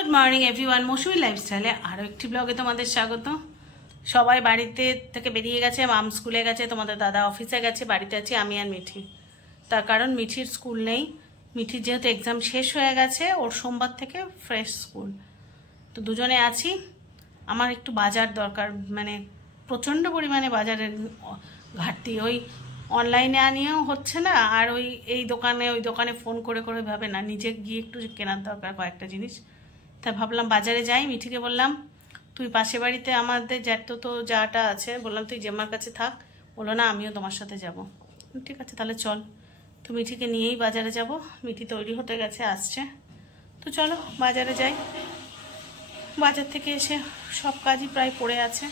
Good morning everyone, মৌসুমী লাইফস্টাইলে আরও একটি ব্লগে তোমাদের স্বাগত। সবাই বাড়িতে থেকে বেরিয়ে গেছে, মাম স্কুলে গেছে, তোমাদের দাদা অফিসে গেছে, বাড়িতে আছি আমি আর মিঠি। তার কারণ মিঠির স্কুল নেই, মিঠির যেহেতু এক্সাম শেষ হয়ে গেছে, ওর সোমবার থেকে ফ্রেশ স্কুল, তো দুজনে আছি। আমার একটু বাজার দরকার, মানে প্রচণ্ড পরিমাণে বাজারের ঘাটতি। ওই অনলাইনে আনিয়েও হচ্ছে না, আর এই দোকানে ওই দোকানে ফোন করে করে ভাবে না, নিজে গিয়ে একটু কেনার দরকার কয়েকটা জিনিস। তাই ভাবলাম বাজারে যাই। মিঠিকে বললাম তুই পাশে বাড়িতে আমাদের তো যাটা আছে, বললাম তুই জেম্মার কাছে থাক। বললো না, আমিও তোমার সাথে যাব। ঠিক আছে তাহলে চল। তো মিঠিকে নিয়েই বাজারে যাব। মিঠি তৈরি হতে গেছে, আসছে। তো চলো বাজারে যাই। বাজার থেকে এসে সব কাজই প্রায় পড়ে আছে,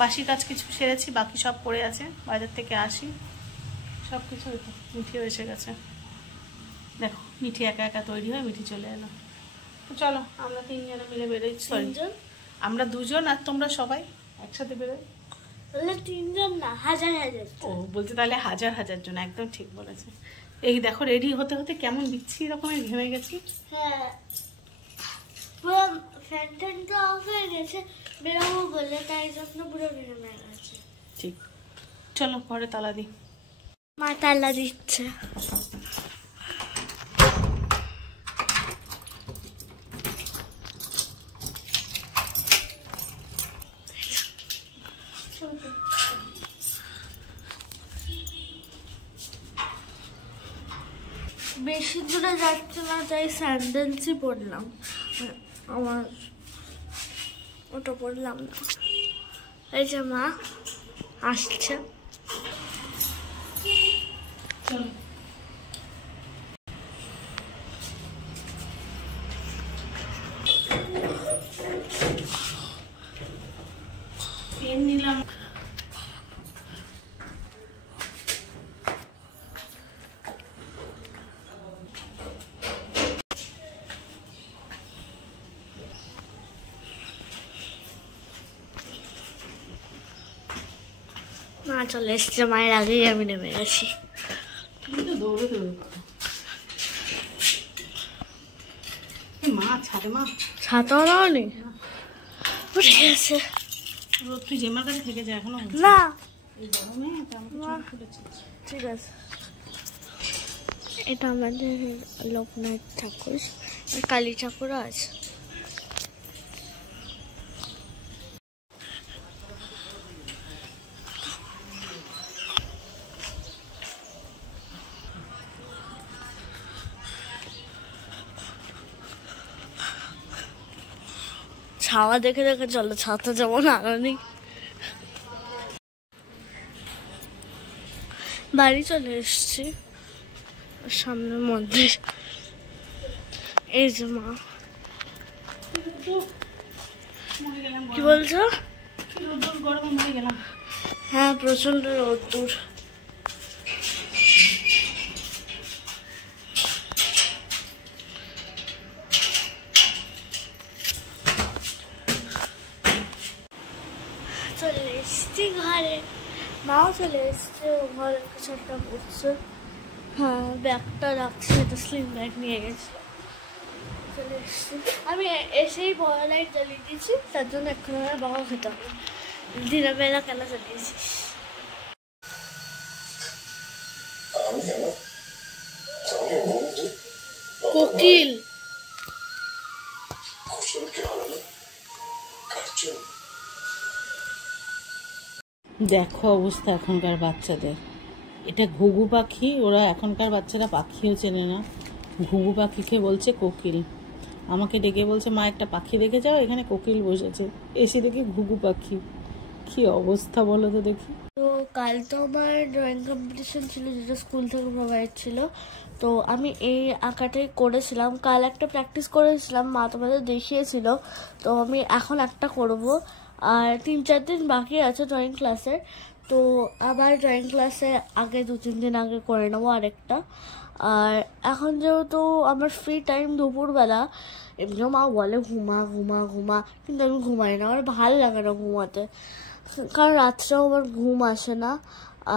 বাসি কাজ কিছু সেরেছি, বাকি সব পড়ে আছে। বাজার থেকে আসি সব কিছু। মিঠিও এসে গেছে, দেখো মিঠি একা একা তৈরি হয়ে মিঠি চলে এলো। তো চলো আমরা তিনজনে মিলে বেরোই। সরি, আমরা দুজন আর তোমরা সবাই একসাথে বেরোই। তিনজন না, হাজার হাজার। ও বলতে তাহলে হাজার হাজার জন, একদম ঠিক বলেছে। এই দেখো রেডি হতে হতে কেমন বিচ্ছিরি রকমের ঘেমে গেছি। হ্যাঁ, পুরো ফ্যান ট্যানটা অফ হয়ে গেছে, বেরোবো বলে, তাই জন্য পুরো ঘেমে গেছে। ঠিক, চলো ঘরে তালা দিই। মা তালা দিচ্ছে। বেশি দূরে যাচ্ছে না, তাই স্যান্ডেলসই পরলাম। আমার ওটা পরলাম না। এই যে মা আসছে। পেন নিলাম। মা চলে এসছে, মায়ের আগেই আমি নেমে গেছি। দৌড়ে দৌড়ে মা ছাড়ে, মা ছাতাও নাও নি। উঠে গেছে। তুই জেমার কাছে থেকে যা এখনো না। ঠিক আছে, এটা আমাদের লোকনাথ ঠাকুর, কালী ঠাকুরও আছে। ছাওয়া দেখে দেখে চলো, ছাতা যেমন আরো নেই। বাড়ি চলে এসছি, সামনের মন্দির। এই যে মা। কি বলছো? গরমে মরে গেলাম। হ্যাঁ, প্রচন্ড রোদ্দুর। চলে এসছি ঘরে, মাও চলে এসছে, ঘরে কিছু একটা করছে। হ্যাঁ, ব্যাগটা রাখছি, এটা স্লিং ব্যাগ নিয়ে গেছি। চলে এসছি, আমি এসেই বড় লাইট জ্বালিয়ে দিয়েছি, তার জন্য এখন আমার বাবা খেতে হবে। দিনের বেলা কেন জ্বালিয়েছিস? কোকিল। দেখো অবস্থা এখনকার বাচ্চাদের। এটা ঘুঘু পাখি, ওরা এখনকার বাচ্চারা পাখিও চেনে না। ঘুঘু পাখিকে বলছে কোকিল। আমাকে ডেকে বলছে মা একটা পাখি দেখে যাও, এখানে কোকিল বসেছে। এসে দেখি ঘুঘু পাখি। কি অবস্থা বলো তো দেখি। তো কাল তো আমার ড্রয়িং কম্পিটিশন ছিল, যেটা স্কুল থেকে প্রোভাইড ছিল। তো আমি এই আঁকাটাই করেছিলাম। কাল একটা প্র্যাকটিস করেছিলাম, মা তোমাদের দেখিয়েছিল। তো আমি এখন একটা করব, আর 3-4 দিন বাকি আছে ড্রয়িং ক্লাসের। তো আবার ড্রয়িং ক্লাসে আগে 2-3 দিন আগে করে নেবো আরেকটা। আর এখন যেহেতু আমার ফ্রি টাইম দুপুরবেলা, এমনিও মা বলে ঘুমা ঘুমা ঘুমা, কিন্তু আমি ঘুমাই না, আমার ভালো লাগে না ঘুমাতে, কারণ রাত্রেও আমার ঘুম আসে না।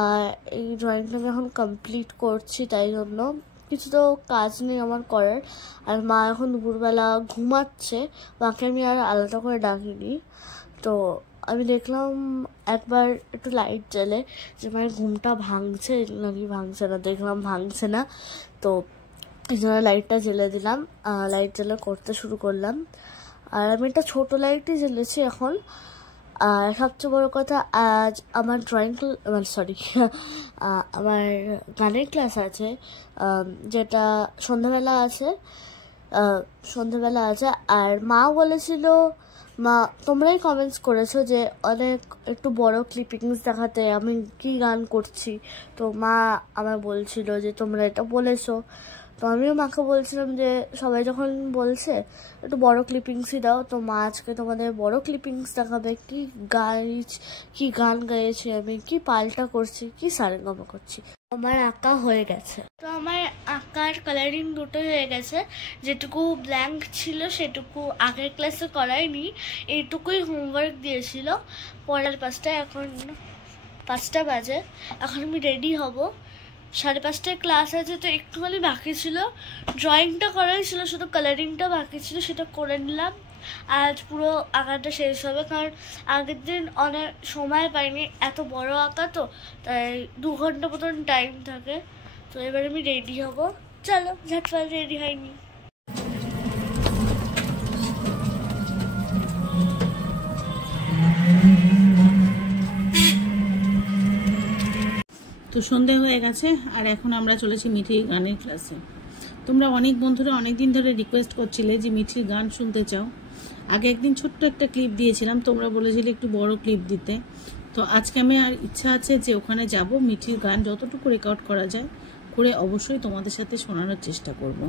আর এই ড্রয়িংটা আমি এখন কমপ্লিট করছি, তাই জন্য কিছু তো কাজ নেই আমার করার। আর মা এখন দুপুরবেলা ঘুমাচ্ছে, মাকে আমি আর আলাদা করে ডাকিনি। তো আমি দেখলাম একবার একটু লাইট জ্বালে যে মায়ের ঘুমটা ভাঙছে নাকি ভাঙছে না, দেখলাম ভাঙছে না। তো এই জন্য লাইটটা জ্বেলে দিলাম, লাইট জ্বেলে করতে শুরু করলাম। আর আমি একটা ছোটো লাইটই জ্বেলেছি এখন। আর সবচেয়ে বড় কথা, আজ আমার আমার গানের ক্লাস আছে, যেটা সন্ধ্যাবেলা আছে। আর মা বলেছিল, মা তোমরাই কমেন্টস করেছো যে অনেক একটু বড় ক্লিপিংস দেখাতে, আমি কি গান করছি। তো মা আমার বলছিল যে তোমরা এটা বলেছো। তো আমিও মাকে বলছিলাম যে সবাই যখন বলছে একটু বড় ক্লিপিংসই দাও। তো মা আজকে তোমাদের বড় ক্লিপিংস দেখাবে, কি গান গাইছি আমি, কি পাল্টা করছি, কি সারেগামা করছি। আমার আঁকা হয়ে গেছে। তো আমার আঁকার কালারিং দুটো হয়ে গেছে। যেটুকু ব্ল্যাঙ্ক ছিল সেটুকু আগের ক্লাসে করাইনি, এইটুকুই হোমওয়ার্ক দিয়েছিল। পরের 5টায়, এখন 5টা বাজে, এখন আমি রেডি হব। 5:30টায় ক্লাস আছে, তো একটুখানি বাকি ছিল, ড্রয়িংটা করাই ছিল, শুধু কালারিংটা বাকি ছিল, সেটা করে নিলাম। আজ পুরো আঁকাটা শেষ হবে, কারণ আগের দিন অনেক সময় পাইনি, এত বড় আঁকা তো, তাই 2 ঘন্টা মতন টাইম থাকে। তো এবার আমি রেডি হব, চলো ঝটপট রেডি হয়নি। তো সন্ধে হয়ে গেছে, আর এখন আমরা চলেছি মিঠির গানের ক্লাসে। তোমরা অনেক বন্ধুরা অনেক দিন ধরে রিকোয়েস্ট করছিলে যে মিঠির গান শুনতে চাও। আগে একদিন ছোট্ট একটা ক্লিপ দিয়েছিলাম, তোমরা বলেছিলে একটু বড় ক্লিপ দিতে। তো আজকে আমি আর ইচ্ছা আছে যে ওখানে যাব, মিঠির গান যতটুকু রেকর্ড করা যায় করে অবশ্যই তোমাদের সাথে শোনানোর চেষ্টা করব।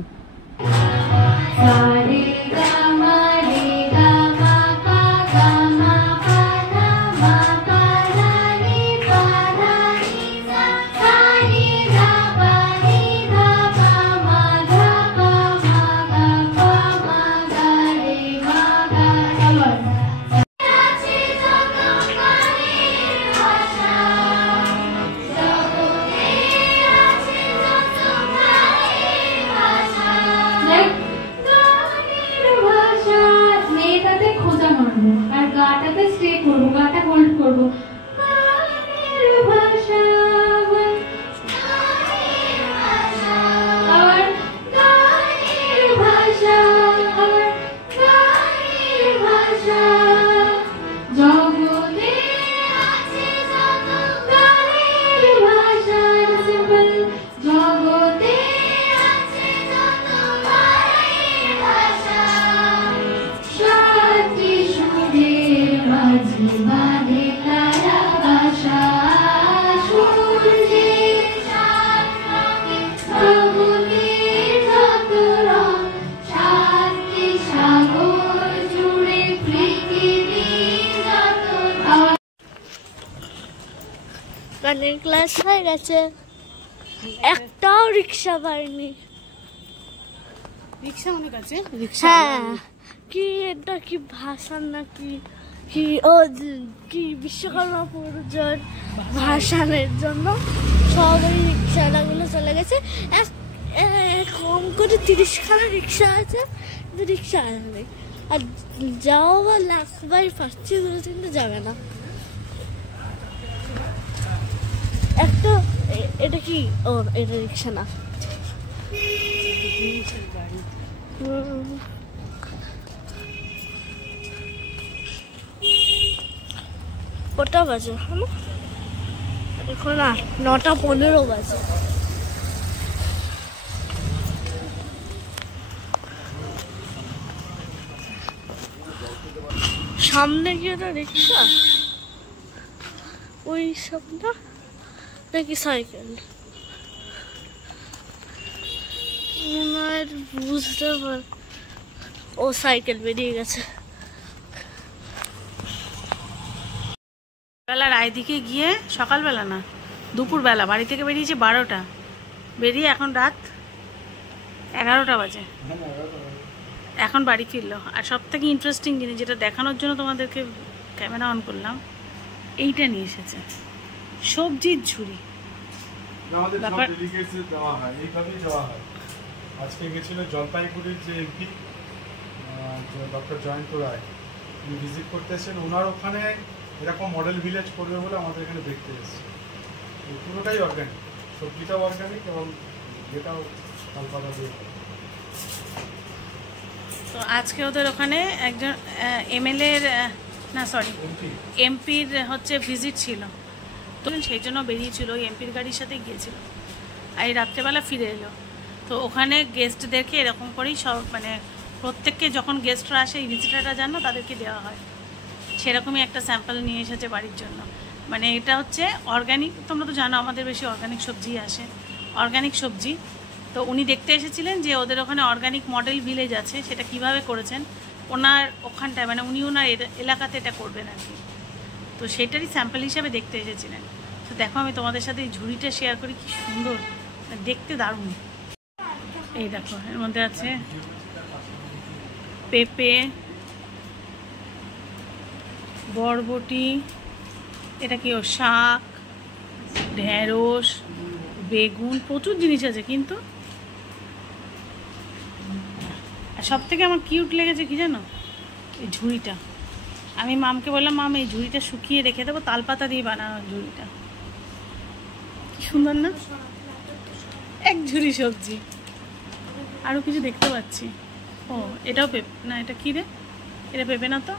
গানের ক্লাস হয়ে গেছে, একটাও রিক্সা পাইনি। রিক্সা অনেক আছে, হ্যাঁ, কি এটা কি ভাষণ নাকি কি, কি বিশ্বকর্মা পুজোর ভাষণের জন্য সব ওই রিক্সাগুলো চলে গেছে। কম করে 30খানা রিক্সা আছে, কিন্তু রিক্সা আসবে, আর যাও বা লাখবার পাচ্ছি, 2-3টা যাবে না। একটা এটা কি, এটা রিক্সা না, কটা বাজে এখন? 9:15 বাজে। সামনে কি একটা রিক্সা, ওই সব না, নাকি সাইকেল, বুঝতে পার, ও সাইকেল বেরিয়ে গেছে। বেলা রায়দিকে গিয়ে, সকালবেলা না দুপুরবেলা, বাড়ি থেকে বেরিয়েছে 12টা, বেরিয়ে এখন রাত 11টা বাজে, এখন বাড়ি ফিরলো। আর সব থেকে ইন্টারেস্টিং জিনিস যেটা দেখানোর জন্য তোমাদেরকে ক্যামেরা অন করলাম, এইটা নিয়ে এসেছে, সবজির ঝুড়ি। আমাদের সব ব্যাপার ডেলিগেটস দেওয়া হয়, এইভাবেই দেওয়া হয়। আজকে গেছিল জলপাইগুড়ির যে এমপি ডক্টর জয়ন্ত রায়, উনি ভিজিট করতে এসেছেন। ওনার ওখানে এরকম মডেল ভিলেজ করবে বলে আমাদের এখানে দেখতে এসেছে। পুরোটাই অর্গানিক, সবজিটাও অর্গানিক এবং যেটাও তালপাতা দিয়ে। তো আজকে ওদের ওখানে একজন এমএলএর না সরি এমপির হচ্ছে ভিজিট ছিল, তো সেই জন্য বেরিয়েছিল, ওই এমপির গাড়ির সাথে গিয়েছিল, আর এই রাত্রেবেলা ফিরে এলো। তো ওখানে গেস্টদেরকে এরকম করেই সব মানে প্রত্যেককে যখন গেস্টরা আসে, এই ভিজিটাররা জানো তাদেরকে দেওয়া হয়, সেরকমই একটা স্যাম্পল নিয়ে এসেছে বাড়ির জন্য। মানে এটা হচ্ছে অর্গানিক, তোমরা তো জানো আমাদের বেশি অর্গানিক সবজি আসে, অর্গানিক সবজি। তো উনি দেখতে এসেছিলেন যে ওদের ওখানে অর্গানিক মডেল ভিলেজ আছে, সেটা কিভাবে করেছেন ওনার ওখানটায়, মানে উনি ওনার এলাকাতে এটা করবেন আর কি। তো সেটারই স্যাম্পল হিসাবে দেখতে এসেছিলেন। তো দেখো আমি তোমাদের সাথে এই ঝুড়িটা শেয়ার করি, কি সুন্দর দেখতে, দারুণ। এই দেখো এর মধ্যে আছে পেঁপে, বরবটি, এটা কি ও শাক, ঢেঁড়স, বেগুন, প্রচুর জিনিস আছে। কিন্তু সব থেকে আমার কিউট লেগেছে কি জানো, এই ঝুড়িটা। আমি মামকে বললাম, মাম এই ঝুড়িটা শুকিয়ে রেখে দেবো, তালপাতা দিয়ে বানানো ঝুড়িটা, কি সুন্দর না, এক ঝুড়ি সবজি। আরও কিছু দেখতে পাচ্ছি, ও এটাও পেঁপে না, এটা কী রে, এটা পেঁপে না তো,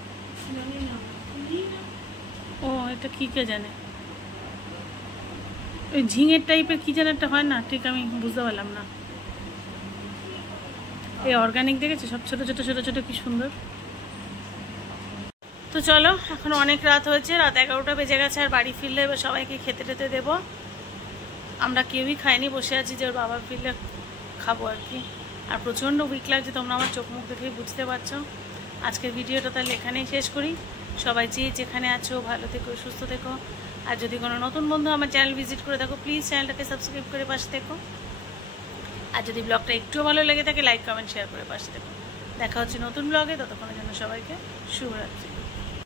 ও এটা কী কে জানে, ওই ঝিঙের টাইপের কী যেন একটা হয় না, ঠিক আমি বুঝতে পারলাম না। এই অর্গানিক দেখেছো, সব ছোটো ছোটো ছোটো ছোটো, কি সুন্দর। তো চলো, এখন অনেক রাত হয়েছে, রাত 11টা বেজে গেছে, আর বাড়ি ফিরলে এবার সবাইকে খেতে টেতে দেবো। আমরা কেউই খাইনি, বসে আছি যে ওর বাবা ফিরলে খাবো আর কি। আর প্রচণ্ড উইক লাগছে, তোমরা আমার চোখ মুখ দেখেই বুঝতে পারছো। আজকের ভিডিওটা তাহলে এখানেই শেষ করি। সবাই যেখানে আছো ভালো থেকো, সুস্থ থেকো। আর যদি কোনো নতুন বন্ধু আমার চ্যানেল ভিজিট করে থাকো, প্লিজ চ্যানেলটাকে সাবস্ক্রাইব করে পাশে থেকো। আর যদি ব্লগটা একটুও ভালো লেগে থাকে, লাইক কমেন্ট শেয়ার করে পাশে থেকো। দেখা হচ্ছে নতুন ব্লগে, ততক্ষণের জন্য সবাইকে শুভরাত্রি।